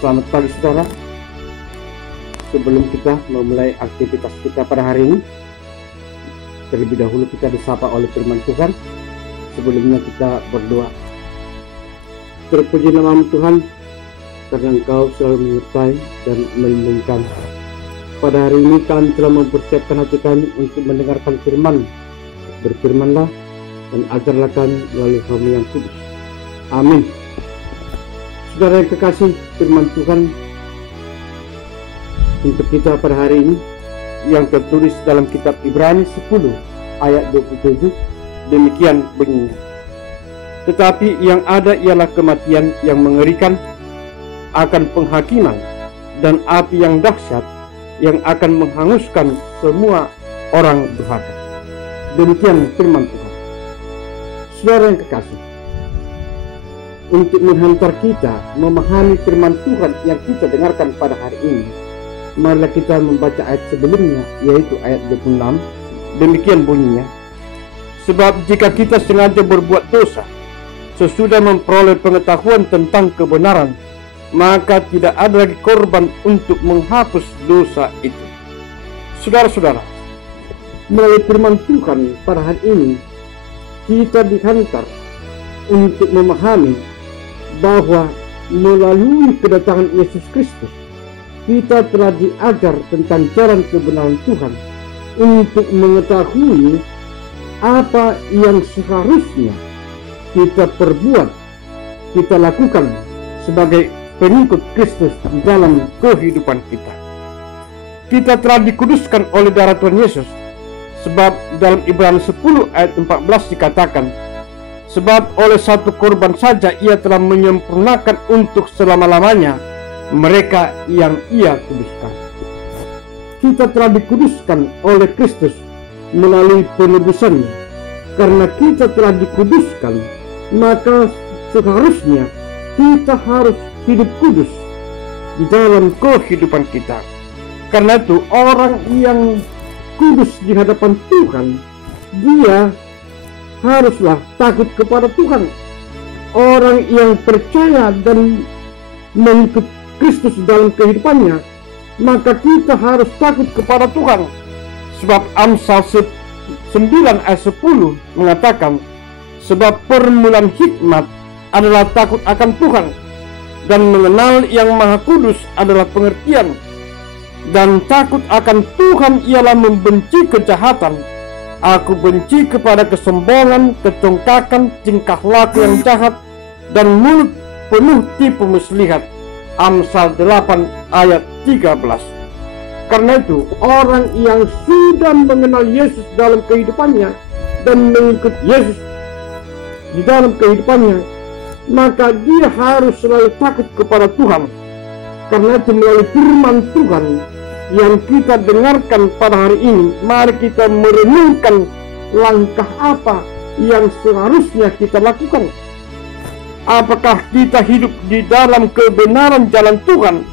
Selamat pagi saudara. Sebelum kita memulai aktivitas kita pada hari ini, terlebih dahulu kita disapa oleh firman Tuhan. Sebelumnya kita berdoa. Terpuji nama Tuhan, karena Engkau selalu menyertai dan melindungi kami. Pada hari ini kami telah mempersiapkan hati kami untuk mendengarkan firman. Berfirmanlah dan ajarlah kami melalui Roh yang kudus. Amin. Saudara yang kekasih, firman Tuhan untuk kita pada hari ini yang tertulis dalam kitab Ibrani 10 ayat 27, demikian bunyinya. Tetapi yang ada ialah kematian yang mengerikan, akan penghakiman dan api yang dahsyat yang akan menghanguskan semua orang durhaka. Demikian firman Tuhan. Saudara yang kekasih, untuk menghantar kita memahami firman Tuhan yang kita dengarkan pada hari ini, marilah kita membaca ayat sebelumnya, yaitu ayat 26. Demikian bunyinya. Sebab jika kita sengaja berbuat dosa sesudah memperoleh pengetahuan tentang kebenaran, maka tidak ada lagi korban untuk menghapus dosa itu. Saudara-saudara, melalui firman Tuhan pada hari ini, kita dihantar untuk memahami bahwa melalui kedatangan Yesus Kristus, kita telah diajar tentang jalan kebenaran Tuhan untuk mengetahui apa yang seharusnya kita perbuat, kita lakukan sebagai pengikut Kristus di dalam kehidupan kita. Kita telah dikuduskan oleh darah Tuhan Yesus, sebab dalam Ibrani 10 ayat 14 dikatakan, sebab oleh satu korban saja ia telah menyempurnakan untuk selama-lamanya mereka yang ia kuduskan. Kita telah dikuduskan oleh Kristus melalui penebusannya. Karena kita telah dikuduskan, maka seharusnya kita harus hidup kudus di dalam kehidupan kita. Karena itu orang yang kudus di hadapan Tuhan, dia haruslah takut kepada Tuhan. Orang yang percaya dan mengikut Kristus dalam kehidupannya, maka kita harus takut kepada Tuhan. Sebab Amsal 9 ayat 10 mengatakan, sebab permulaan hikmat adalah takut akan Tuhan, dan mengenal yang maha kudus adalah pengertian. Dan takut akan Tuhan ialah membenci kejahatan. Aku benci kepada kesombongan, kecongkakan, tingkah laku yang jahat, dan mulut penuh tipu muslihat. Amsal 8 ayat 13. Karena itu orang yang sudah mengenal Yesus dalam kehidupannya dan mengikut Yesus di dalam kehidupannya, maka dia harus selalu takut kepada Tuhan. Karena itu melalui firman Tuhan yang kita dengarkan pada hari ini, mari kita merenungkan langkah apa yang seharusnya kita lakukan. Apakah kita hidup di dalam kebenaran jalan Tuhan,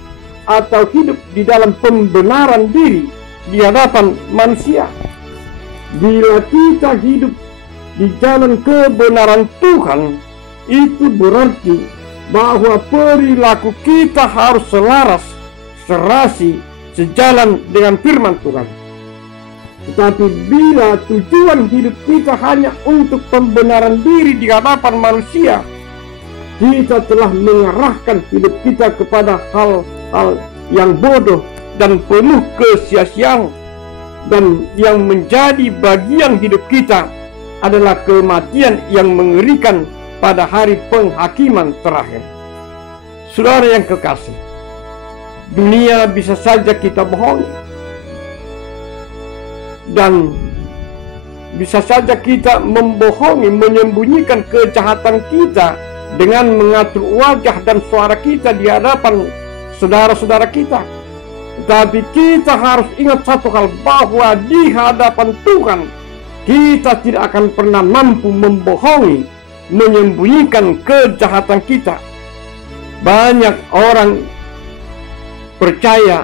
atau hidup di dalam pembenaran diri di hadapan manusia? Bila kita hidup di jalan kebenaran Tuhan, itu berarti bahwa perilaku kita harus selaras, serasi, sejalan dengan firman Tuhan. Tetapi bila tujuan hidup kita hanya untuk pembenaran diri di hadapan manusia, kita telah mengarahkan hidup kita kepada hal-hal yang bodoh dan penuh kesia-siaan. Dan yang menjadi bagian hidup kita adalah kematian yang mengerikan pada hari penghakiman terakhir. Saudara yang kekasih, dunia bisa saja kita bohongi, dan bisa saja kita membohongi, menyembunyikan kejahatan kita dengan mengatur wajah dan suara kita di hadapan saudara-saudara kita. Tapi kita harus ingat satu hal, bahwa di hadapan Tuhan kita tidak akan pernah mampu membohongi, menyembunyikan kejahatan kita. Banyak orang percaya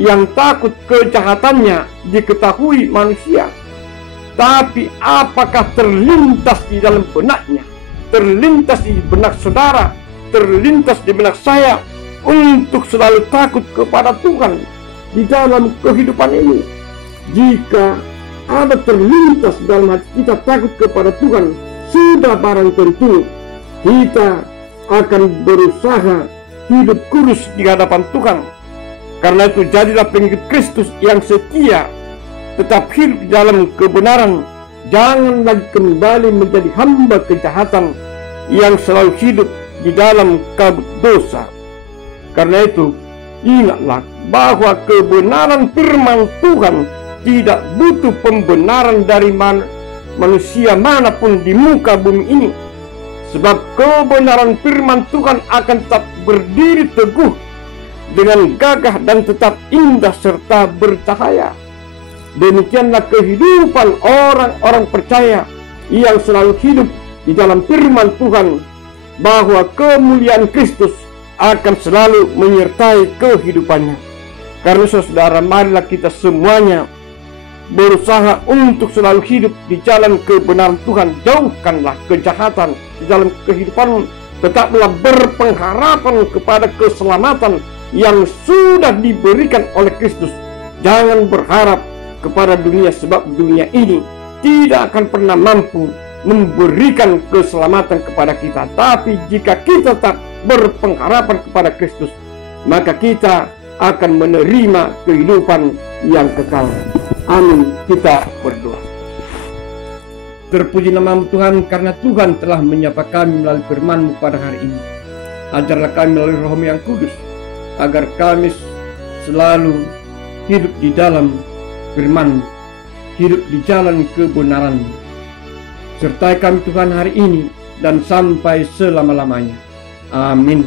yang takut kejahatannya diketahui manusia. Tapi apakah terlintas di dalam benaknya, terlintas di benak saudara, terlintas di benak saya, untuk selalu takut kepada Tuhan di dalam kehidupan ini. Jika ada terlintas dalam hati kita takut kepada Tuhan, sudah barang tentu kita akan berusaha hidup kudus di hadapan Tuhan. Karena itu jadilah pengikut Kristus yang setia, tetap hidup dalam kebenaran. Jangan lagi kembali menjadi hamba kejahatan yang selalu hidup di dalam kabut dosa. Karena itu ingatlah bahwa kebenaran firman Tuhan tidak butuh pembenaran dari manusia manapun di muka bumi ini. Sebab kebenaran firman Tuhan akan tetap berdiri teguh dengan gagah dan tetap indah serta bercahaya. Demikianlah kehidupan orang-orang percaya yang selalu hidup di dalam firman Tuhan, bahwa kemuliaan Kristus akan selalu menyertai kehidupannya. Karena saudara, marilah kita semuanya berusaha untuk selalu hidup di jalan kebenaran Tuhan. Jauhkanlah kejahatan di dalam kehidupan. Tetaplah berpengharapan kepada keselamatan yang sudah diberikan oleh Kristus. Jangan berharap kepada dunia, sebab dunia ini tidak akan pernah mampu memberikan keselamatan kepada kita. Tapi jika kita tak berpengharapan kepada Kristus, maka kita akan menerima kehidupan yang kekal. Amin. Kita berdoa. Terpuji nama Tuhan, karena Tuhan telah menyapa kami melalui firman-Mu pada hari ini. Ajarlah kami melalui Roh-Mu yang kudus, agar kami selalu hidup di dalam firman-Mu, hidup di jalan kebenaran-Mu. Sertai kami Tuhan hari ini dan sampai selama-lamanya. Amin.